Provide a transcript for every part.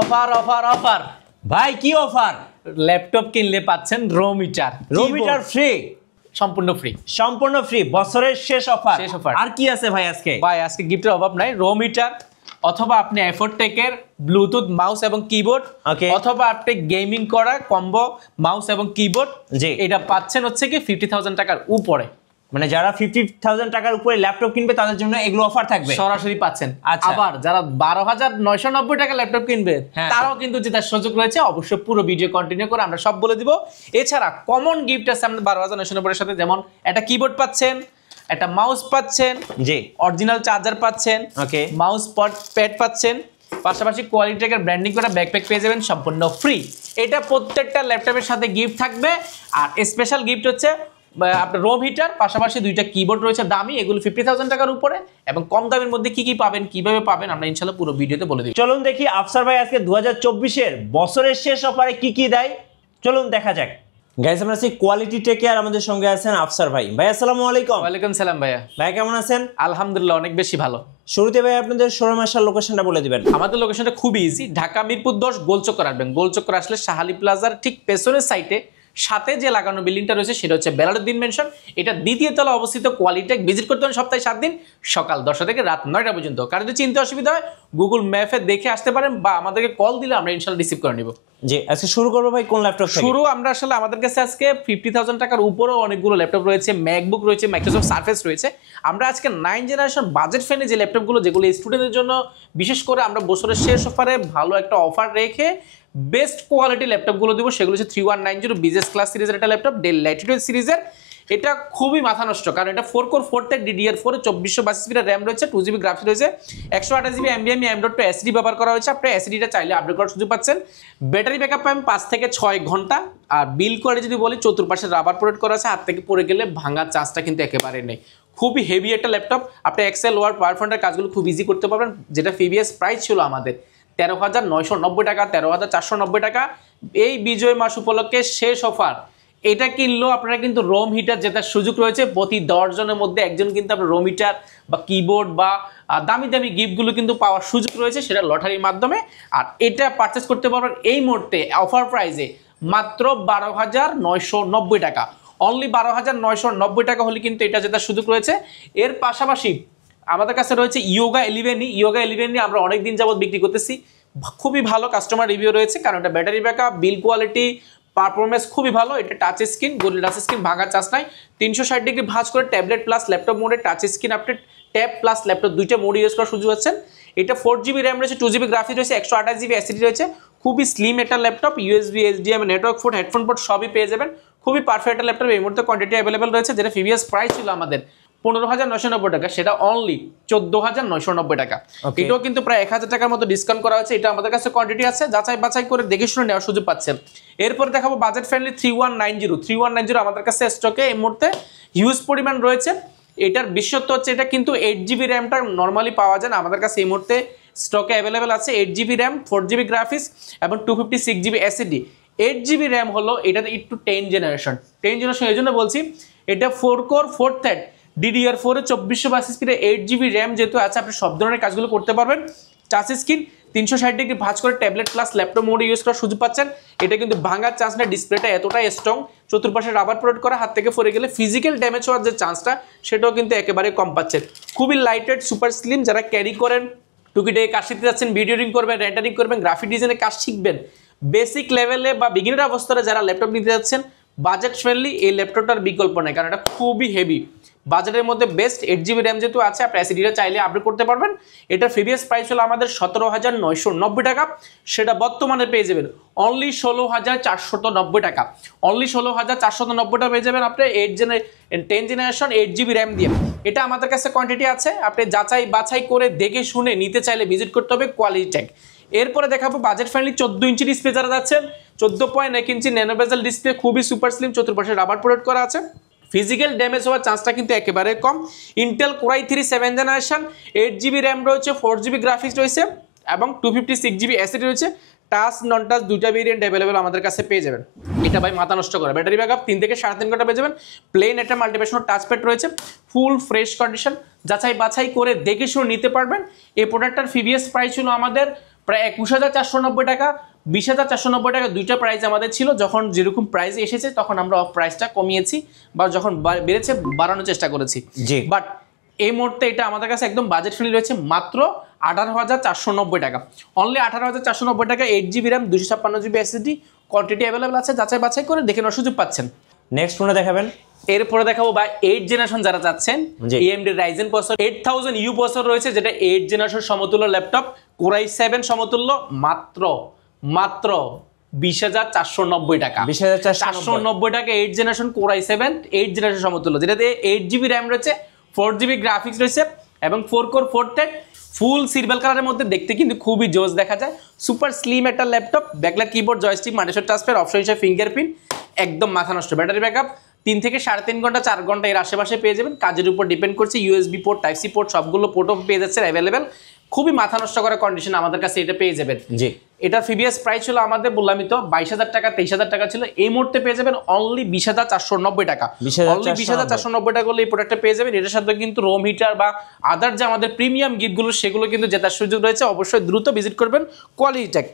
Offer offer offer ভাই কি offer? Laptop কিনলে পাচ্ছেন রো মিটার ফ্রি, সম্পূর্ণ ফ্রি বছরের শেষ অফার। শেষ অফার। আর কি আছে ভাই আজকে? ভাই আজকে গিফটের অভাব নাই। রো মিটার অথবা আপনি এফোরটেকের ব্লুটুথ মাউস এবং কিবোর্ড, Okay. অথবা আপনি গেমিং করা কম্বো মাউস এবং কিবোর্ড, জি। এটা পাচ্ছেন হচ্ছে কি 50,000 টাকার উপরে। মানে যারা 50,000 টাকার উপরে ল্যাপটপ কিনবে তাদের জন্য এগুলো অফার থাকবে, সরাসরি পাচ্ছেন। আচ্ছা। আবার যারা 12,990 টাকা ল্যাপটপ কিনবে হ্যাঁ। তারাও কিন্তু জেতার সুযোগ রয়েছে। অবশ্যই পুরো ভিডিও কন্টিনিউ করে আমরা সব বলে দিব। এছাড়া কমন গিফট আছে আমাদের 12,990 এর সাথে, যেমন একটা কিবোর্ড পাচ্ছেন, একটা মাউস পাচ্ছেন, জি অরিজিনাল চার্জার পাচ্ছেন, ওকে, মাউস প্যাড পাচ্ছেন, পাশাপাশি কোয়ালিটি টেকের ব্র্যান্ডিং করা ব্যাকপ্যাক পেয়ে যাবেন সম্পূর্ণ ফ্রি। এটা প্রত্যেকটা ল্যাপটপের সাথে গিফট থাকবে। আর স্পেশাল গিফট হচ্ছে আপনার রো হিটার, পাশাপাশি দুইটা কিবোর্ড রয়েছে দামি, এগুলো 50,000 টাকার উপরে। এবং কম দামের মধ্যে কি কি পাবেন, কিভাবে পাবেন, আমরা ইনশাআল্লাহ পুরো ভিডিওতে বলে দিই। চলুন দেখি আফসার ভাই আজকে 2024 এর বছরের শেষ অফারে কি কি দেয়, চলুন দেখা যাক। গাইস আমরা আছি কোয়ালিটি টেকে, আর আমাদের সঙ্গে আছেন আফসার ভাই। ভাই আসসালামু আলাইকুম। ওয়ালাইকুম সালাম ভাইয়া। ভাই কেমন আছেন? আলহামদুলিল্লাহ অনেক বেশি ভালো। শুরুতে ভাই আপনাদের শোরুম আসার লোকেশনটা বলে দিবেন। আমাদের লোকেশনটা খুবই ইজি, ঢাকা মিরপুর 10 গোলচক্কর আসবেন। গোলচক্কর আসলে শাহালি প্লাজার ঠিক পেছনের সাইডে সাথে যে লাগানো বিল্ডিংটা রয়েছে সেটা হচ্ছে বেলালুদ্দিন মেনশন। এটা দ্বিতীয় তলা অবস্থিত। কোয়ালিটেক ভিজিট করতে হবে সপ্তাহে 7 দিন, সকাল 10টা থেকে রাত 9টা পর্যন্ত। কারো যদি চিনতে অসুবিধা হয় গুগল ম্যাপে দেখে আসতে পারেন, বা আমাদেরকে কল দিলে আমরা ইনশাআল্লাহ রিসিভ করে নিব। জি আজকে শুরু করবো ভাই কোন ল্যাপটপ থেকে? শুরু আমরা আসলে আমাদের কাছে আজকে 50,000 টাকার উপরেও অনেকগুলো ল্যাপটপ রয়েছে, ম্যাকবুক রয়েছে, মাইক্রোসফট সারফেস রয়েছে। আমরা আজকে 9 জেনারেশন বাজেট ফ্রেন্ডলি যে ল্যাপটপগুলো, যেগুলো স্টুডেন্টদের জন্য বিশেষ করে আমরা বছরের শেষ অফারে ভালো একটা অফার রেখে বেস্ট কোয়ালিটি ল্যাপটপগুলো দিব। সেগুলো হচ্ছে 3190 বিজনেস ক্লাস সিরিজের একটা ল্যাপটপ, ডেল ল্যাটিটিউড সিরিজের। এটা খুবই মাথা নষ্ট, কারণ এটা 4 core 4 take DDR4 2422 GB RAM রয়েছে, 2 জিবি গ্রাফিক্স রয়েছে, 128 জিবি NVMe M.2 SSD ব্যবহার করা হয়েছে। আপনি SSDটা চাইলে আপডেট করার সুযোগ পাচ্ছেন। ব্যাটারি ব্যাকআপ পাবেন 5 থেকে 6 ঘন্টা। আর বিল কোয়ালিটি যদি বলি, চতুর্পাশে রাবার প্রোটেক্ট করা আছে, হাত থেকে পড়ে গেলে ভাঙার চান্সটা কিন্তু একেবারে নেই। খুবই হেভি একটা ল্যাপটপ। আপনি এক্সেল ওয়ার্ড পাওয়ারপয়েন্টের কাজগুলো খুব ইজি করতে পারবেন। যেটা প্রিভিয়াস প্রাইস ছিল আমাদের 13,990 টাকা, 13,490 টাকা। এই বিজয় মাস উপলক্ষে শেষ অফার। এটা কিনলেও আপনারা কিন্তু রোম হিটার জেতার সুযোগ রয়েছে। প্রতি 10 জনের মধ্যে একজন কিন্তু আপনার রোম হিটার বা কিবোর্ড বা দামি দামি গিফটগুলো কিন্তু পাওয়ার সুযোগ রয়েছে, সেটা লটারির মাধ্যমে। আর এটা পারচেস করতে পারবেন এই মুহূর্তে অফার প্রাইসে মাত্র 12,990 টাকা। অনলি 12,990 টাকা হলে কিন্তু এটা জেতার সুযোগ রয়েছে। এর পাশাপাশি আমাদের কাছে রয়েছে ইয়োগা 11 আমরা অনেক দিন যাবত বিক্রি করতেছি। খুবই ভালো কাস্টমার রিভিউ রয়েছে, কারণ এটা ব্যাটারি ব্যাকআপ, বিল কোয়ালিটি, পারফরমেন্স খুবই ভালো। এটা touch screen, gold touch screen, ভাঙার চান্স নাই। 360 ডিগ্রি ভাঁজ করে ট্যাবলেট প্লাস ল্যাপটপ মোডে টাচ স্ক্রিন, আপনি ট্যাব প্লাস ল্যাপটপ দুইটা মোড ইউজ করার সুযোগ আছেন। এটা 4 জিবি র্যাম রয়েছে, 2 জিবি গ্রাফিক্স রয়েছে, 128 জিবি SSD রয়েছে। খুবই স্লিম একটা laptop. USB HDMI network port, headphone port সবই পেয়ে যাবেন। খুবই পারফেক্ট একটা ল্যাপটপ। এই মুহূর্তে কোয়ান্টিটি অ্যাভেলেবেল রয়েছে। যেটা প্রিভিয়াস প্রাইস ছিল আমাদের 15,990 টাকা, সেটা অনলি 14,990 টাকা। এটাও কিন্তু প্রায় 1,000 টাকার মতো ডিসকাউন্ট করা হয়েছে। এটা আমাদের কাছে কোয়ান্টিটি আছে, যাচাই বাছাই করে দেখে শুনে নেওয়ার সুযোগ পাচ্ছেন। এরপর দেখাবো বাজেট ফ্রেন্ডলি 3190 আমাদের কাছে স্টকে এই মুহূর্তে হিউজ পরিমাণ রয়েছে। এটার বিশেষত্ব হচ্ছে এটা কিন্তু 8 জিবি র্যামটা নর্মালি পাওয়া যায় না, আমাদের কাছে এই মুহূর্তে স্টকে অ্যাভেলেবেল আছে 8 জিবি র্যাম, 4 জিবি গ্রাফিক্স এবং 256 জিবি SSD। 8 জিবি র্যাম হলো এটাতে একটু 10 জেনারেশন এই জন্য বলছি। এটা 4 কোর 4 থ্রেড DDR4 এ 2422 স্পিডে 8 জিবি র্যাম যেহেতু আছে, আপনি সব ধরনের কাজগুলো করতে পারবেন। টাচ স্ক্রিন 360 ডিগ্রি ভাঁজ করে ট্যাবলেট প্লাস ল্যাপটপ মোডে ইউজ করার সুযোগ পাচ্ছেন। এটা কিন্তু ভাঙার চান্স না, ডিসপ্লেটা এতটাই স্ট্রং, চতুর্পাশে রাবার প্রোটেক্ট করা, হাত থেকে পড়ে গেলে ফিজিক্যাল ড্যামেজ হওয়ার যে চান্সটা সেটাও কিন্তু একেবারে কম পাচ্ছেন। খুবই লাইটওয়েট, সুপার স্লিম। যারা ক্যারি করেন, টুকিটাকে কাজ শিখতে যাচ্ছেন, ভিডিওরিং করবেন, রেন্ডারিং করবেন, গ্রাফিক ডিজাইনে কাজ শিখবেন, বেসিক লেভেলে বা বিগিনার অবস্থায় যারা ল্যাপটপ নিতে যাচ্ছেন, বাজেট ফ্রেন্ডলি এই ল্যাপটপটার বিকল্প নেই, কারণ এটা খুবই হেভি। বাজেটের মধ্যে বেস্ট 8 জিবি র্যাম যেহেতু আছে, আপনি SSDটা চাইলে আপডেট করতে পারবেন। এটার প্রিভিয়াস প্রাইস হলো আমাদের 17,990 টাকা, সেটা বর্তমানে পেয়ে যাবেন অনলি 16,490 টাকা। অনলি 16,490 টাকা পেয়ে যাবেন আপনি 10 জেনারেশন 8 জিবি র্যাম দিয়ে। এটা আমাদের কাছে কোয়ান্টিটি আছে, আপনি যাচাই বাছাই করে দেখে শুনে নিতে চাইলে ভিজিট করতে হবে কোয়ালিটি টেক। এরপরে দেখাবো বাজেট ফ্রেন্ডলি 14 ইঞ্চি ডিসপ্লে যারা যাচ্ছেন, 14.1 ইঞ্চি ন্যানো বেজেল ডিসপ্লে, খুবই সুপার স্লিম, চতুর্পাশে রাবার প্রোটেক্ট করা আছে। ফিজিক্যাল ড্যামেজ হওয়ার চান্সটা কিন্তু একেবারে কম। ইন্টেল Core i3 7 জেনারেশন, 8 জিবি র্যাম রয়েছে, 4 জিবি গ্রাফিক্স রয়েছে এবং 256 জিবি SSD রয়েছে। টাচ নন টাচ দুইটা ভেরিয়েন্ট অ্যাভেলেবেল আমাদের কাছে পেয়ে যাবেন। এটা ভাই মাথা নষ্ট করে। ব্যাটারি ব্যাকআপ 3 থেকে 3.5 ঘন্টা পেয়ে যাবেন। প্লেন একটা মাল্টিপ্যাশন টাচপ্যাড রয়েছে, ফুল ফ্রেশ কন্ডিশন, যাচাই বাছাই করে দেখে শুনে নিতে পারবেন। এই প্রোডাক্টটার প্রিভিয়াস প্রাইস ছিল আমাদের প্রায় 21,490 টাকা, 20,490 টাকা দুইটা প্রাইস আমাদের ছিল। যখন যেরকম প্রাইস এসেছে তখন আমরা প্রাইসটা কমিয়েছি, বা যখন বেড়েছে বাড়ানোর চেষ্টা করেছি। জি। বাট এই মুহূর্তে এটা আমাদের কাছে একদম বাজেট ফ্রেন্ডলি রয়েছে মাত্র 18,490 টাকা। অনলি 18,490 টাকা, 8GB RAM, 256GB SSD, quantity available আছে, যাচাই বাছাই করে দেখে নেওয়ার সুযোগ পাচ্ছেন। নেক্সট ফোনে দেখাবেন। এরপরে দেখাবো ভাই 8 জেনারেশন যারা চাচ্ছেন, জি। AMD Ryzen processor 8000U processor রয়েছে, যেটা 8 জেনারেশন সমতুল্য ল্যাপটপ, Core i7 সমতুল্য, মাত্র 20,490 টাকা। 20,490 টাকা 8 জেনারেশন Core i7 8 জেনারেশন সমতুল্য, যেটাতে 8GB র্যাম রয়েছে, 4GB গ্রাফিক্স রয়েছে এবং 4 কোর 4 থ্রেড, ফুল সিলভার কালারের মধ্যে দেখতে কিন্তু খুবই জোস দেখা যায়। সুপার স্লিম একটা laptop, backlight keyboard, joystick, multipad transfer, option হিসেবে ফিঙ্গারপ্রিন্ট, একদম মাথা নষ্ট। ব্যাটারি ব্যাকআপ 3 থেকে 3.5 ঘন্টা 4 ঘন্টা এর আশেপাশে পেয়ে যাবেন, কাজের উপর ডিপেন্ড করছে। USB port, type C port, সবগুলো পোর্টও পেয়ে যাচ্ছেন অ্যাভেলেবেল। খুবই মাথা নষ্ট করা কন্ডিশন আমাদের কাছে এটা পেয়ে যাবেন। জি। এটা প্রিভিয়াস প্রাইস ছিল আমাদের, বললামই তো, 22,000 টাকা 23,000 টাকা ছিল। এই মুহূর্তে পেয়ে যাবেন অনলি 20,490 টাকা। অনলি 20,490 টাকা হলে এই প্রোডাক্টটা পেয়ে যাবেন। এটার সাথে কিন্তু রোম হিটার বা আদার যে আমাদের প্রিমিয়াম গিফটগুলো সেগুলো কিন্তু জেতার সুযোগ রয়েছে। অবশ্যই দ্রুত ভিজিট করবেন কোয়ালিটি টেক।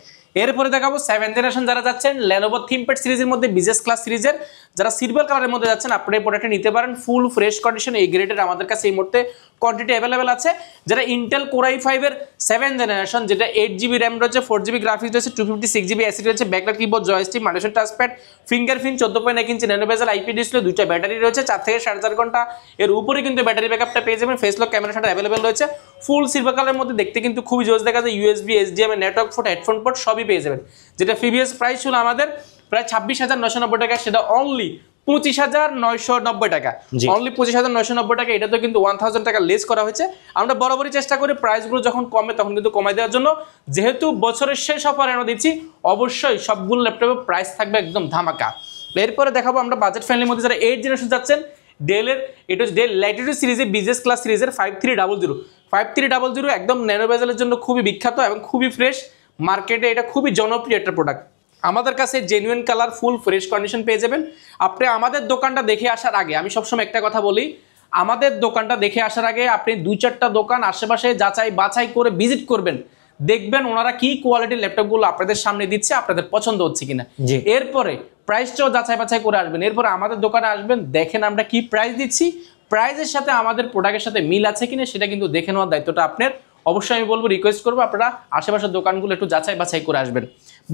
এরপরে দেখাবো 7 জেনারেশন যারা যাচ্ছেন, Lenovo ThinkPad সিরিজের মধ্যে, বিজনেস ক্লাস সিরিজের যারা সিলভার কালারের মধ্যে যাচ্ছেন, আপনারা এই প্রোডাক্টটা নিতে পারেন। ফুল ফ্রেশ কন্ডিশন, এই গ্রেডের আমাদের কাছে এই মুহূর্তে কোয়ান্টিটি অ্যাভেলেবেল আছে। যারা ইন্টেল Core i5 এর 7 জেনারেশন, যেটা 8GB র্যাম রয়েছে, 4GB গ্রাফিক্স রয়েছে, 256GB SSD রয়েছে, backlight keyboard, joystick, multipad trackpad, fingerprint, 14.1 inch nano bezel IP display, দুইটা ব্যাটারি রয়েছে, 4 থেকে 4.5 ঘন্টা এর উপরে কিন্তু ব্যাটারি ব্যাকআপটা পেয়ে যাবেন। ফেস লক ক্যামেরার সাথে অ্যাভেলেবেল রয়েছে। ফুল সিলভার কালারের মধ্যে দেখতে কিন্তু খুবই জোস দেখা যায়। USB, HDMI, network port, headphone port সবই পেয়ে যাবেন। যেটা প্রিভিয়াস প্রাইস ছিল আমাদের প্রায় 26,990 টাকা, সেটা অনলি 25,990 টাকা। অনলি 25,990 টাকা। এটা তো কিন্তু 1000 টাকা লেস করা হয়েছে। আমরা বরাবরই চেষ্টা করি প্রাইসগুলো যখন কমে তখন কিন্তু কমাই দেওয়ার জন্য। যেহেতু বছরের শেষ অফার আমরা দিচ্ছি, অবশ্যই সবগুলো ল্যাপটপের প্রাইস থাকবে একদম ধামাকা। এরপরে দেখাবো আমরা বাজেট ফ্রেন্ডলির মধ্যে যারা 8 জেনারেশন যাচ্ছেন, ডেলের, এটা হচ্ছে ডেল ল্যাটিটিউড সিরিজের বিজনেস ক্লাস সিরিজের 5300 একদম ন্যানো বেজেলের জন্য খুবই বিখ্যাত এবং খুবই ফ্রেশ। মার্কেটে এটা খুবই জনপ্রিয় একটা প্রোডাক্ট। আমাদের কাছে জেনুইন কালার, ফুল ফ্রেশ কন্ডিশন পেয়ে যাবেন। আপনি আমাদের দোকানটা দেখে আসার আগে, আমি সবসময় একটা কথা বলি, আমাদের দোকানটা দেখে আসার আগে আপনি 2-4টা দোকান আশেপাশে যাচাই বাছাই করে ভিজিট করবেন। দেখবেন ওনারা কি কোয়ালিটির ল্যাপটপগুলো আপনাদের সামনে দিচ্ছে, আপনাদের পছন্দ হচ্ছে কিনা। এরপরে প্রাইসটাও যাচাই বাছাই করে আসবেন। এরপরে আমাদের দোকানে আসবেন, দেখেন আমরা কি প্রাইস দিচ্ছি, প্রাইসের সাথে আমাদের প্রোডাক্টের সাথে মিল আছে কিনা সেটা কিন্তু দেখে নেওয়ার দায়িত্বটা আপনার। অবশ্যই আমি বলবো, রিকোয়েস্ট করবো আপনারা আশেপাশের দোকানগুলো একটু যাচাই বাছাই করে আসবেন।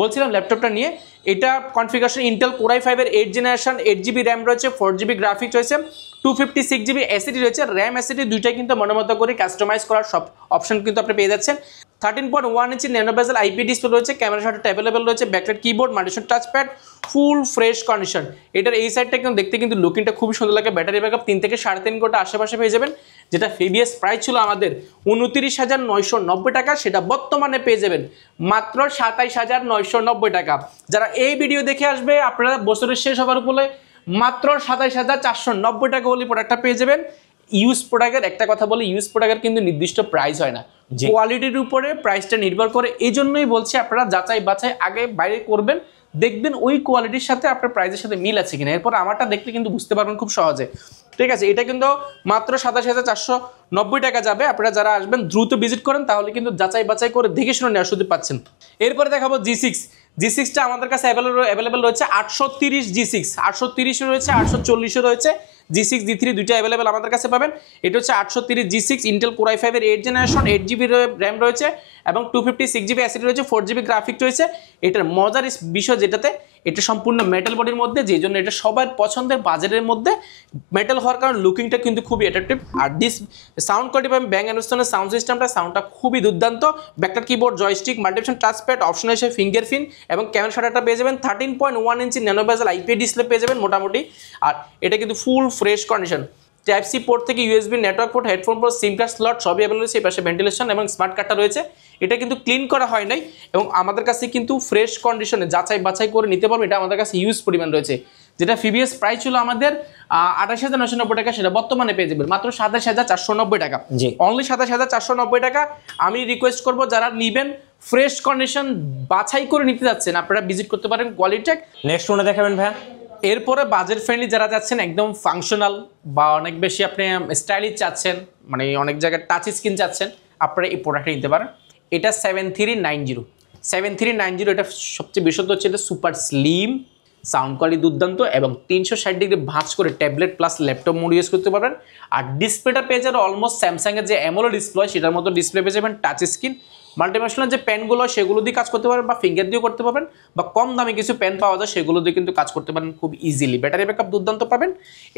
বলছিলাম ল্যাপটপটা নিয়ে, এটা কনফিগারেশন ইন্টেল Core i5 এর 8 জেনারেশন, 8GB র্যাম রয়েছে, 4GB গ্রাফিক্স রয়েছে, 256GB SSD রয়েছে। র্যাম SSD দুইটাই কিন্তু মনের মতো করে কাস্টমাইজ করার সব অপশন কিন্তু আপনি পেয়ে যাচ্ছেন। 13.1 inch nano bezel IP display রয়েছে, ক্যামেরার সাথে অ্যাভেলেবল রয়েছে, backlight keyboard, multipad touchpad, full fresh condition. এটার এই সাইডটা কিন্তু দেখতে কিন্তু লুকিংটা খুবই সুন্দর লাগে। ব্যাটারি ব্যাকআপ 3 থেকে 3.5 ঘন্টা আশেপাশে পেয়ে যাবেন। যেটা প্রিভিয়াস প্রাইস ছিল আমাদের 29,990 টাকা, সেটা বর্তমানে পেয়ে যাবেন মাত্র 27,990 টাকা। যারা এই ভিডিও দেখে আসবে, আপনারা বছরের শেষ হবার উপরে মাত্র 27,490 টাকা হলে প্রোডাক্টটা পেয়ে যাবেন। ইউজ প্রোডাক্টের একটা কথা বলি, ইউজ প্রোডাক্টের কিন্তু নির্দিষ্ট প্রাইস হয় না, কোয়ালিটির উপরে প্রাইসটা নির্ভর করে। এই জন্যই বলছি আপনারা যাচাই বাছাই আগে বাইরে করবেন, দেখবেন ওই কোয়ালিটির সাথে আপনার প্রাইসের সাথে মিল আছে কিনা। এরপর আমারটা দেখলে কিন্তু বুঝতে পারবেন খুব সহজে। ঠিক আছে, এটা কিন্তু মাত্র 27,490 টাকা যাবে। আপনারা যারা আসবেন দ্রুত ভিজিট করেন, তাহলে কিন্তু যাচাই বাছাই করে দেখে শুনে নেওয়ার সুযোগ পাচ্ছেন। এরপরে দেখাবো G6টা আমাদের কাছে অ্যাভেলেবেল রয়েছে। 830 G6, 830 রয়েছে, 840 রয়েছে। G6 G3 দুইটা অ্যাভেলেবেল আমাদের কাছে পাবেন। এটা হচ্ছে 830 G6 ইন্টেল Core i5 এর 8 জেনারেশন, 8GB র্যাম রয়েছে এবং 256GB SSD রয়েছে, 4GB গ্রাফিক্স রয়েছে। এটার মজার বিষয় যেটাতে, এটা সম্পূর্ণ মেটাল বডির মধ্যে, যেই জন্য এটা সবার পছন্দের বাজেটের মধ্যে। মেটাল হওয়ার কারণে লুকিংটা কিন্তু খুবই অ্যাট্রাকটিভ। আর সাউন্ড কোয়ালিটি পাবেন ব্যাং অ্যান্ডারসনের সাউন্ড সিস্টেমটা, সাউন্ডটা খুবই দুর্দান্ত। Backlight keyboard, joystick, multipad touchpad, option হিসেবে ফিঙ্গারপ্রিন্ট এবং ক্যামেরা শাটারটা পেয়ে যাবেন। 13.1 inch nano bezel IP display পেয়ে যাবেন মোটামুটি। আর এটা কিন্তু full fresh condition. Type C port থেকে USB, network port, headphone port, SIM card slot সবই অ্যাভেলেবল রয়েছে। এই পাশে ভেন্টিলেশন এবং স্মার্ট কার্ডটা রয়েছে। এটা কিন্তু ক্লিন করা হয় নাই এবং আমাদের কাছে কিন্তু ফ্রেশ কন্ডিশনে যাচাই বাছাই করে নিতে পারবো। এটা আমাদের কাছে ইউজ পরিমাণ রয়েছে। যেটা প্রিভিয়াস প্রাইস ছিল আমাদের 28,990 টাকা, সেটা বর্তমানে পেয়ে যাবেন মাত্র 27,490 টাকা। অনলি 27,490 টাকা। আমি রিকোয়েস্ট করবো যারা নিবেন ফ্রেশ কন্ডিশন বাছাই করে নিতে যাচ্ছেন, আপনারা ভিজিট করতে পারেন কোয়ালিটি টেক। নেক্সট কোনটা দেখাবেন ভাইয়া? এরপরে বাজেট ফ্রেন্ডলি যারা যাচ্ছেন, একদম ফাংশনাল বা অনেক বেশি আপনি স্টাইলিশ চাচ্ছেন, মানে অনেক জায়গায় টাচ স্ক্রিন চাচ্ছেন, আপনারা এই প্রোডাক্টটা নিতে পারেন। এটা 7390, 7390, এটা সবচেয়ে বিশেষত্ব হচ্ছে এটা সুপার স্লিম, সাউন্ড কোয়ালিটি দুর্দান্ত এবং 360 ডিগ্রি ভাঁজ করে tablet plus laptop mode use করতে পারবেন। আর ডিসপ্লেটা পেয়ে যাবেন অলমোস্ট স্যামসাংয়ের যে অ্যামোলেড ডিসপ্লে সেটার মতো ডিসপ্লে পেয়ে যাবেন, টাচ স্ক্রিন। মাল্টিফাংশনাল যে পেনগুলো সেগুলো দিয়ে কাজ করতে পারবেন বা ফিঙ্গার দিয়েও করতে পারবেন, বা কম দামে কিছু পেন পাওয়া যায় সেগুলো দিয়ে কিন্তু কাজ করতে পারেন খুব ইজিলি। ব্যাটারি ব্যাকআপ দুর্দান্ত পাবেন।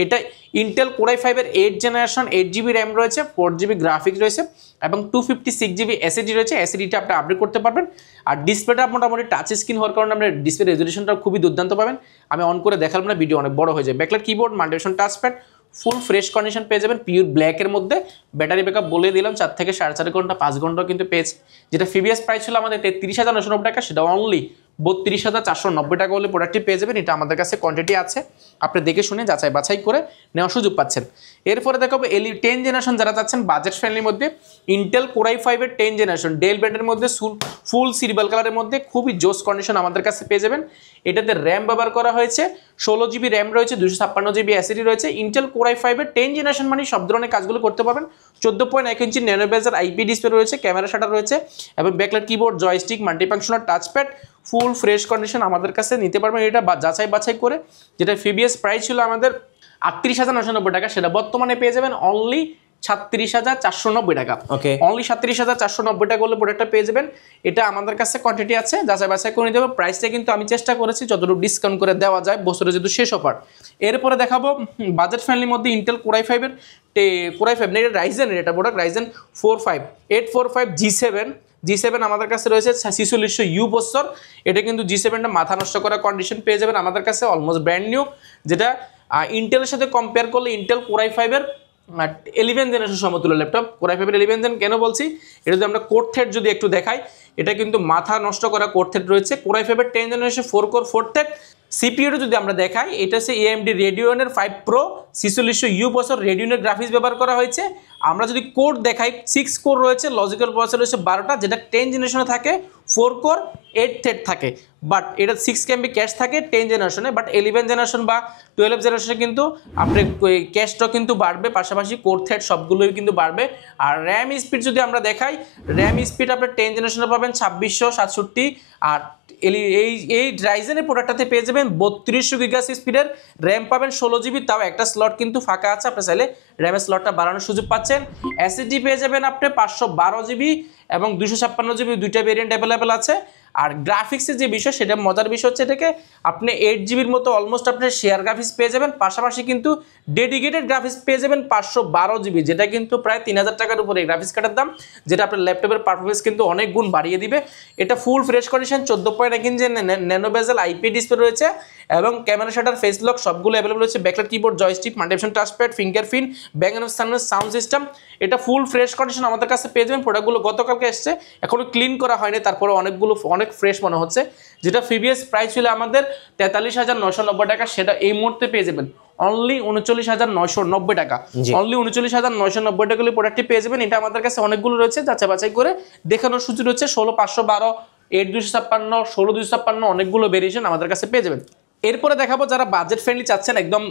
এটা Intel Core i5-এর 8 generation, 8GB RAM রয়েছে, 4GB গ্রাফিক্স রয়েছে এবং 256GB SSD রয়েছে। SSDটা আপনি আপডেট করতে পারবেন। আর ডিসপ্লেটা মোটামুটি টাচ স্ক্রিন হওয়ার কারণে আপনার ডিসপ্লে রেজলিউশনটা খুবই দুর্দান্ত পাবেন। আমি অন করে দেখালাম না, ভিডিও অনেক বড় হয়ে যায়। Backlight keyboard, multifunction touchpad, full fresh condition পেয়ে যাবেন পিওর ব্ল্যাকের মধ্যে। ব্যাটারি ব্যাকআপ বলে দিলাম 4 থেকে 4.5 ঘন্টা, 5 ঘন্টাও কিন্তু পেয়েছে। যেটা প্রিভিয়াস প্রাইস ছিল আমাদের 33,990 টাকা, সেটা অনলি 32,490 টাকা হলে প্রোডাক্টটি পেয়ে যাবেন। এটা আমাদের কাছে কোয়ান্টিটি আছে, আপনি দেখে শুনে যাচাই বাছাই করে নেওয়ার সুযোগ পাচ্ছেন। এরপরে দেখাবো 10 জেনারেশন যারা চাচ্ছেন বাজেট ফ্রেন্ডলির মধ্যে, ইন্টেল Core i5-এর 10 জেনারেশন ডেল ব্র্যান্ডের মধ্যে ফুল সিলভার কালারের মধ্যে খুবই জোস কন্ডিশন আমাদের কাছে পেয়ে যাবেন। এটাতে র্যাম ব্যবহার করা হয়েছে, 16GB র্যাম রয়েছে, 256GB SSD রয়েছে। ইন্টেল Core i5-এর 10 জেনারেশন মানে সব ধরনের কাজগুলো করতে পারবেন। 14.1 ইঞ্চি ন্যানো বেজের IP ডিসপ্লে রয়েছে, ক্যামেরা শাটার রয়েছে এবং backlight keyboard, joystick, multifunctional touchpad, full fresh condition আমাদের কাছে নিতে পারবেন। এটা যাচাই বাছাই করে, যেটা প্রিভিয়াস প্রাইস ছিল আমাদের 38,990 টাকা, সেটা বর্তমানে পেয়ে যাবেন অনলি 36,490 টাকা। ওকে, অনলি 37,490 টাকা হলে প্রোডাক্টটা পেয়ে যাবেন। এটা আমাদের কাছে কোয়ান্টিটি আছে, যাচাই বাছাই করে নিতে হবে। প্রাইসটা কিন্তু আমি চেষ্টা করেছি যতটুকু ডিসকাউন্ট করে দেওয়া যায়, বছরে যেহেতু শেষ অফার। এরপরে দেখাবো বাজেট ফ্রেন্ডলির মধ্যে ইন্টেল Core i5-এর Core i5 না, এটা রাইজেনের এটা প্রোডাক্ট, রাইজেন 845 G7 আমাদের কাছে রয়েছে 4600U প্রসেসর। এটা কিন্তু G7টা মাথা নষ্ট করা কন্ডিশন পেয়ে যাবেন আমাদের কাছে, অলমোস্ট ব্র্যান্ড নিউ। যেটা ইন্টেলের সাথে কম্পেয়ার করলে ইন্টেল Core i5-এর 11 জেনারেশন সমতুল্য ল্যাপটপ। Core i5-এর 11 জেন কেন বলছি, এটা যদি আমরা কোর থ্রেড যদি একটু দেখাই, এটা কিন্তু মাথা নষ্ট করা কোর থ্রেড রয়েছে। Core i5-এর 10 জেনারেশন 4 কোর 4 থ্রেড। সিপিইউটা যদি আমরা দেখাই, এটা হচ্ছে AMD Radeon-এর 5 Pro 4600U প্রসেসর, Radeon-এর গ্রাফিক্স ব্যবহার করা হয়েছে। আমরা যদি কোর দেখাই, 6 কোর রয়েছে, লজিক্যাল প্রসেসর রয়েছে 12টা, যেটা 10 জেনারেশনে থাকে 4 কোর 8 থ্রেড থাকে, বাট এটা 6 KB ক্যাশ থাকে 10 জেনারেশনে। বাট 11 জেনারেশন বা 12 জেনারেশনে কিন্তু আপনার ক্যাশটাও কিন্তু বাড়বে, পাশাপাশি কোর থ্রেড সবগুলোই কিন্তু বাড়বে। আর র্যাম স্পিড যদি আমরা দেখাই, র্যাম স্পিড আপনার 10 জেনারেশনে পাবেন 2667, আর এই রাইজেনের প্রোডাক্টটাতে পেয়ে যাবেন 3200 গিগাহার্টজ স্পিডের র্যাম পাবেন, 16GB, তাও একটা স্লট কিন্তু ফাঁকা আছে, আপনি চাইলে র্যামের স্লটটা বাড়ানোর সুযোগ পাচ্ছেন। SSD পেয়ে যাবেন আপনি 512GB এবং 256GB, দুইটা ভেরিয়েন্ট অ্যাভেলেবেল আছে। আর গ্রাফিক্সের যে বিষয়, সেটা মজার বিষয় হচ্ছে, এটাকে আপনি 8GBর মতো অলমোস্ট আপনি শেয়ার গ্রাফিক্স পেয়ে যাবেন, পাশাপাশি কিন্তু ডেডিকেটেড গ্রাফিক্স পেয়ে যাবেন 512GB, যেটা কিন্তু প্রায় 3000 টাকার উপরে এই গ্রাফিক্স কার্ডের দাম, যেটা আপনার ল্যাপটপের পারফরমেন্স কিন্তু অনেক গুণ বাড়িয়ে দিবে। এটা ফুল fresh condition, 14.1 inch nano bezel IP display রয়েছে এবং ক্যামেরা শাটার, ফেস লক সবগুলো অ্যাভেলেবল রয়েছে। Backlight keyboard, joystick, multifunction touchpad, fingerprint, bang and sound system. এটা ফুল ফ্রেশ কন্ডিশন আমাদের কাছে পেয়ে যাবেন। প্রোডাক্টগুলো গতকালকে এসছে, এখনো ক্লিন করা হয়নি, তারপরে অনেক ফ্রেশ মনে হচ্ছে। যেটা প্রিভিয়াস প্রাইস ছিল আমাদের 43,990 টাকা, সেটা এই মুহূর্তে পেয়ে যাবেন অনলি 39,990 টাকা। অনলি 39,990 টাকা হলে প্রোডাক্টটি পেয়ে যাবেন। এটা আমাদের কাছে অনেকগুলো রয়েছে, যাচাই বাছাই করে দেখানোর সুযোগ রয়েছে। 16512, 8256, 16256, অনেকগুলো ভেরিয়েশন আমাদের কাছে পেয়ে যাবেন। এরপরে দেখাবো যারা বাজেট ফ্রেন্ডলি চাচ্ছেন, একদম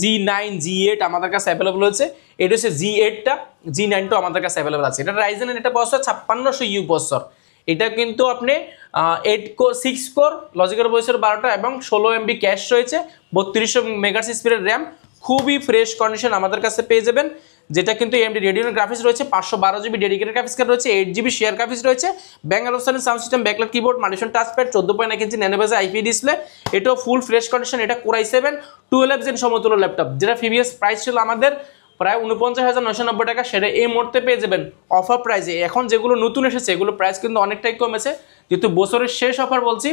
G9 G8 আমাদের কাছে অ্যাভেলেবল হয়েছে। এটা হচ্ছে G8টা, G9টা আমাদের কাছে অ্যাভেলেবল আছে। এটা রাইজেনের, এটা প্রসেসর 5600U প্রসেসর। এটা কিন্তু আপনি 6 কোর লজিক্যাল প্রসেসর 12টা এবং 16MB ক্যাশ রয়েছে, 3200 মেগাহার্টজ স্পিডের র্যাম, খুবই ফ্রেশ কন্ডিশন আমাদের কাছে পেয়ে যাবেন। যেটা কিন্তু AMD Radeon গ্রাফিক্স রয়েছে, 512GB ডেডিকেটেড গ্রাফিক্স কার্ড রয়েছে, 8GB শেয়ার গ্রাফিক্স রয়েছে, bang and sound system, backlight keyboard, multifunction touchpad, 14.1 inch nano bezel IP display. এটাও ফুল ফ্রেশ কন্ডিশন। এটা Core i7 12 জেন সমতুল্য ল্যাপটপ, যেটা প্রিভিয়াস প্রাইস ছিল আমাদের প্রায় 49,990 টাকা, সেটা এই মুহূর্তে পেয়ে যাবেন অফার প্রাইসে। এখন যেগুলো নতুন এসেছে এগুলো প্রাইস কিন্তু অনেকটাই কমেছে, যেহেতু বছরের শেষ অফার বলছি,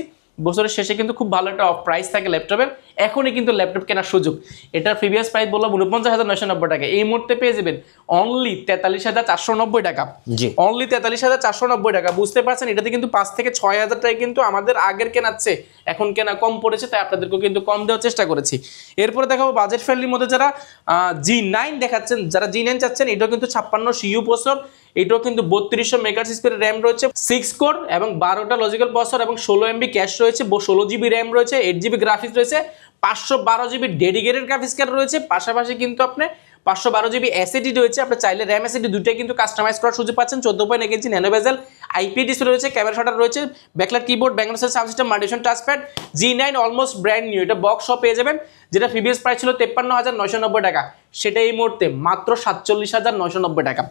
বছরের শেষে কিন্তু খুব ভালো একটা অফ প্রাইস থাকে ল্যাপটপের, এখনই কিন্তু ল্যাপটপ কেনার সুযোগ। এটার প্রিভিয়াস প্রাইস বললাম 49,990 টাকা, এই মুহূর্তে পেয়ে যাবেন অনলি 43,490 টাকা। অনলি 43,490 টাকা। বুঝতে পারছেন, এটাতে কিন্তু 5 থেকে 6,000 টাকা কিন্তু আমাদের আগের কেনাচ্ছে, এখন কেনা কম পড়েছে, তাই আপনাদেরকেও কিন্তু কম দেওয়ার চেষ্টা করেছি। এরপরে দেখাবো বাজেট ফ্রেন্ডলির মধ্যে যারা G9 দেখাচ্ছেন, যারা G9 চাচ্ছেন, এটাও কিন্তু 5600U প্রসেসর, এটাও কিন্তু 3200 মেগাহার্টজ স্পিডের র্যাম রয়েছে, 6 কোর এবং 12টা লজিক্যাল প্রসেসর এবং 16MB ক্যাশ রয়েছে, 16GB র্যাম রয়েছে, 8GB গ্রাফিক্স রয়েছে, 512GB ডেডিকেটেড গ্রাফিক্স কার্ড রয়েছে, পাশাপাশি কিন্তু আপনি 512 জিবি এসএসডি রয়েছে, আপনি চাইলে র্যাম এসএসডি দুটোই কিন্তু কাস্টমাইজ করার সুযোগ পাচ্ছেন। 14.1 inch nano bezel IP display রয়েছে, ক্যামেরা শাটার রয়েছে, ব্যাকলাইট কিবোর্ড, ব্যাঙ্গলোসের sound system, multivision touchpad, G9 almost brand new. এটা বক্স সহ পেয়ে যাবেন, যেটা প্রিভিয়াস প্রাইস ছিল 53,990 টাকা, সেটা এই মুহূর্তে মাত্র 47,990 টাকা।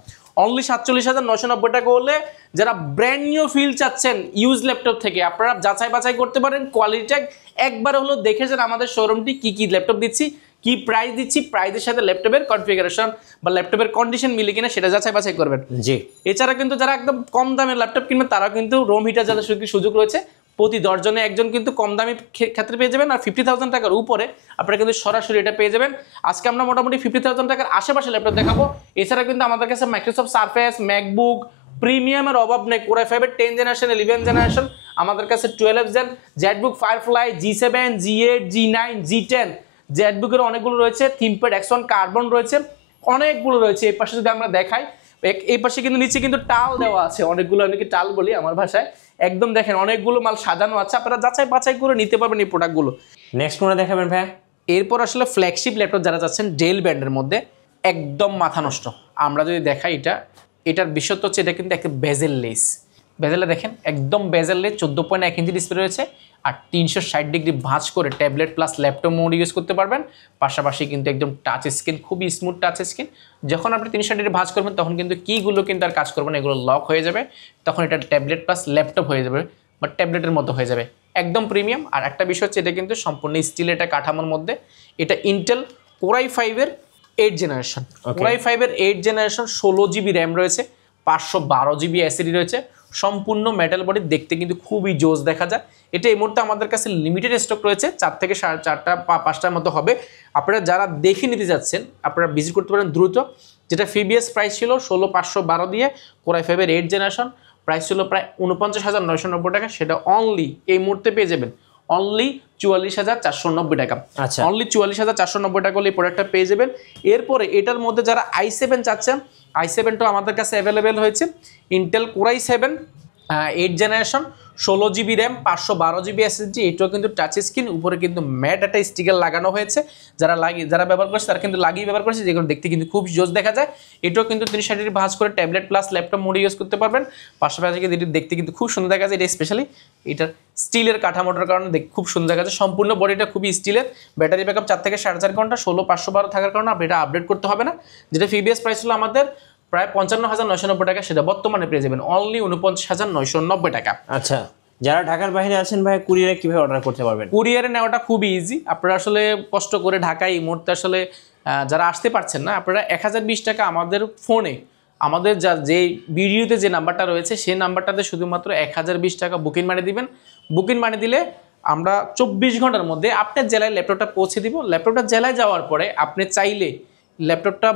অনলি 47,990 টাকা হলে যারা ব্র্যান্ড নিউ ফিল চাচ্ছেন ইউজ ল্যাপটপ থেকে, আপনারা যাচাই বাছাই করতে পারেন, কোয়ালিটিটা একবার হলো দেখে যান আমাদের শোরুমটি কি কি ল্যাপটপ দিচ্ছি, কি প্রাইস দিচ্ছি, প্রাইসের সাথে ল্যাপটপের কনফিগারেশন বা ল্যাপটপের কন্ডিশন মিলে কিনা সেটা যাচাই বাছাই করবেন। জি, এছাড়া কিন্তু যারা একদম কম দামের ল্যাপটপ কিনবেন তারাও কিন্তু রুম হিটার যাদের সুযোগ রয়েছে, প্রতি 10 জনে একজন কিন্তু কম দামি ক্ষেত্রে পেয়ে যাবেন। আর 50,000 টাকার উপরে আপনারা কিন্তু সরাসরি এটা পেয়ে যাবেন। আজকে আমরা মোটামুটি 50,000 টাকার আশেপাশে ল্যাপটপ দেখাবো। এছাড়া কিন্তু আমাদের কাছে মাইক্রোসফট সারফেস, ম্যাকবুক প্রিমিয়ামের অভাব নেই। কোরাই 5 10 জেনারেশন, 11 জেনারেশন, আমাদের কাছে 12 gen, Jetbook firefly, G7, G8, G9, G10, জেটবুকের অনেকগুলো রয়েছে, থিমপ্যাড X1 কার্বন রয়েছে, অনেকগুলো রয়েছে। এই পাশে যদি আমরা দেখাই, এই পাশে কিন্তু নিচে কিন্তু টাল দেওয়া আছে, অনেকগুলো, অনেকে টাল বলি আমার ভাষায়, একদম দেখেন অনেকগুলো মাল সাজানো আছে, আপনারা যাচাই বাছাই করে নিতে পারবেন এই প্রোডাক্টগুলো। নেক্সট কোনটা দেখাবেন ভাই? এরপর আসলে ফ্ল্যাগশিপ ল্যাপটপ যারা চাচ্ছেন ডেল ব্র্যান্ডের মধ্যে, একদম মাথা নষ্ট। আমরা যদি দেখাই এটার বিশেষত্ব হচ্ছে এটা কিন্তু একটা বেজেল লেস, বেজেলে দেখেন একদম বেজেল লেস, 14.1 ইঞ্চি ডিসপ্লে রয়েছে, আর 360 ডিগ্রি ভাঁজ করে tablet plus laptop mode use করতে পারবেন। পাশাপাশি কিন্তু একদম টাচ স্ক্রিন, খুবই স্মুথ টাচ স্ক্রিন। যখন আপনি 360 ডিগ্রি ভাঁজ করবেন তখন কিন্তু কিগুলো কিন্তু আর কাজ করবে না, এগুলো লক হয়ে যাবে, তখন এটা ট্যাবলেট প্লাস ল্যাপটপ হয়ে যাবে বা ট্যাবলেটের মতো হয়ে যাবে, একদম প্রিমিয়াম। আর একটা বিষয় হচ্ছে এটা কিন্তু সম্পূর্ণ স্টিল, এটা কাঠামোর মধ্যে। এটা ইন্টেল কোরাই 5-এর 8 জেনারেশন, কোরাই 5-এর 8 জেনারেশন, 16 জিবি র্যাম রয়েছে, 512 জিবি এসএসডি রয়েছে, সম্পূর্ণ মেটাল বডি, দেখতে কিন্তু খুবই জোস দেখা যায়। এটা এই মুহূর্তে আমাদের কাছে লিমিটেড স্টক রয়েছে, 4 থেকে 4.5টা 5টার মতো হবে। আপনারা যারা দেখে নিতে যাচ্ছেন আপনারা ভিজিট করতে পারেন দ্রুত। যেটা প্রিভিয়াস প্রাইস ছিল 16,512 দিয়ে, কোরাই 5-এর 8 জেনারেশন, প্রাইস ছিল প্রায় 49,990 টাকা, সেটা অনলি এই মুহূর্তে পেয়ে যাবেন অনলি 44,490 টাকা। আচ্ছা, অনলি 44,490 টাকা হলে এই প্রোডাক্টটা পেয়ে যাবেন। এরপরে এটার মধ্যে যারা i7 চাচ্ছেন, i7টা আমাদের কাছে অ্যাভেলেবেল হয়েছে, Intel core i 7 8 generation, 16 GB RAM, 512 GB SSD, এটাও কিন্তু টাচ স্ক্রিন, উপরে কিন্তু ম্যাট একটা স্টিকার লাগানো হয়েছে, যারা ব্যবহার করছে তারা কিন্তু লাগিয়ে ব্যবহার করছে, যেগুলো দেখতে কিন্তু খুব জোস দেখা যায়। এটাও কিন্তু 360 ডিগ্রি ভাঁজ করে tablet plus laptop mode use করতে পারবেন। পাশাপাশি কিন্তু এটি দেখতে কিন্তু খুব সুন্দর দেখা যায়, এটা স্পেশালি এটার স্টিলের কাঠামোটার কারণে খুব সুন্দর দেখা যায়। সম্পূর্ণ বডিটা খুবই স্টিলের, ব্যাটারি ব্যাকআপ 4 থেকে 4.5 ঘন্টা, 16,512 থাকার কারণে আপনি এটা আপডেট করতে হবে না। যেটা প্রিভিয়াস প্রাইস ছিল আমাদের প্রায় 55,990 টাকা, সেটা বর্তমানে পেয়ে যাবেন অনলি 49,990 টাকা। আচ্ছা, যারা ঢাকার বাইরে আছেন ভাই, কুরিয়ারে কিভাবে অর্ডার করতে পারবেন? কুরিয়ারে নেওয়াটা খুবই ইজি। আপনারা আসলে কষ্ট করে ঢাকায় এই মুহূর্তে আসলে যারা আসতে পারছেন না, আপনারা 1020 টাকা আমাদের ফোনে, আমাদের যে ভিডিওতে যে নাম্বারটা রয়েছে সেই নাম্বারটাতে শুধুমাত্র 1020 টাকা বুকিং মানি দিবেন। বুকিং মানি দিলে আমরা 24 ঘন্টার মধ্যে আপনার জেলায় ল্যাপটপটা পৌঁছে দিব। ল্যাপটপটা জেলায় যাওয়ার পরে আপনি চাইলে ল্যাপটপটা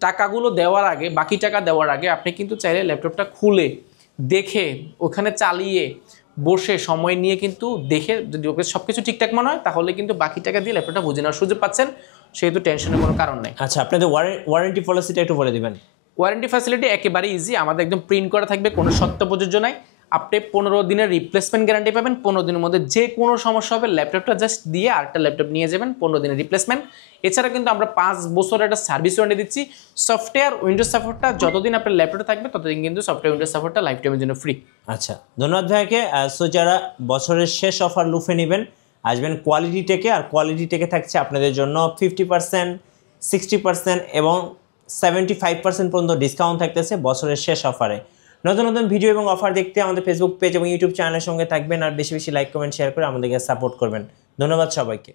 টাকাগুলো দেওয়ার আগে, বাকি টাকা দেওয়ার আগে আপনি কিন্তু চাইলে ল্যাপটপটা খুলে দেখে ওখানে চালিয়ে বসে সময় নিয়ে কিন্তু দেখে, যদি ওকে সব কিছু ঠিকঠাক মনে হয় তাহলে কিন্তু বাকি টাকা দিয়ে ল্যাপটপটা বুঝে নেওয়ার সুযোগ পাচ্ছেন, সেহেতু টেনশনের কোনো কারণ নেই। আচ্ছা, আপনাদের ওয়ারেন্টি পলিসিটা একটু বলে দিবেন। ওয়ারেন্টি ফ্যাসিলিটি একেবারে ইজি, আমাদের একদম প্রিন্ট করা থাকবে, কোনো সত্য প্রযোজ্য নাই। আপনি 15 দিনের রিপ্লেসমেন্ট গ্যারান্টি পাবেন। 15 দিনের মধ্যে যে কোনো সমস্যা হবে ল্যাপটপটা জাস্ট দিয়ে আরেকটা ল্যাপটপ নিয়ে যাবেন, 15 দিনের রিপ্লেসমেন্ট। এছাড়া কিন্তু আমরা 5 বছরের একটা সার্ভিস ওয়ারেন্টি দিচ্ছি। সফটওয়্যার উইন্ডোজ সাপোর্টটা যতদিন আপনার ল্যাপটপে থাকবে ততদিন কিন্তু সফটওয়্যার উইন্ডোজ সাপোর্টটা লাইফ টাইমের জন্য ফ্রি। আচ্ছা, ধন্যবাদ ভাইকে। সো যারা বছরের শেষ অফার লুফে নেবেন আসবেন কোয়ালিটি টেকে, আর কোয়ালিটি টেকে থাকছে আপনাদের জন্য 50%, 60% এবং 75% পর্যন্ত ডিসকাউন্ট থাকতেছে বছরের শেষ অফারে। নতুন নতুন ভিডিও এবং অফার দেখতে আমাদের ফেসবুক পেজ এবং ইউটিউব চ্যানেলের সঙ্গে থাকবেন, আর বেশি বেশি লাইক কমেন্ট শেয়ার করে আমাদেরকে সাপোর্ট করবেন। ধন্যবাদ সবাইকে।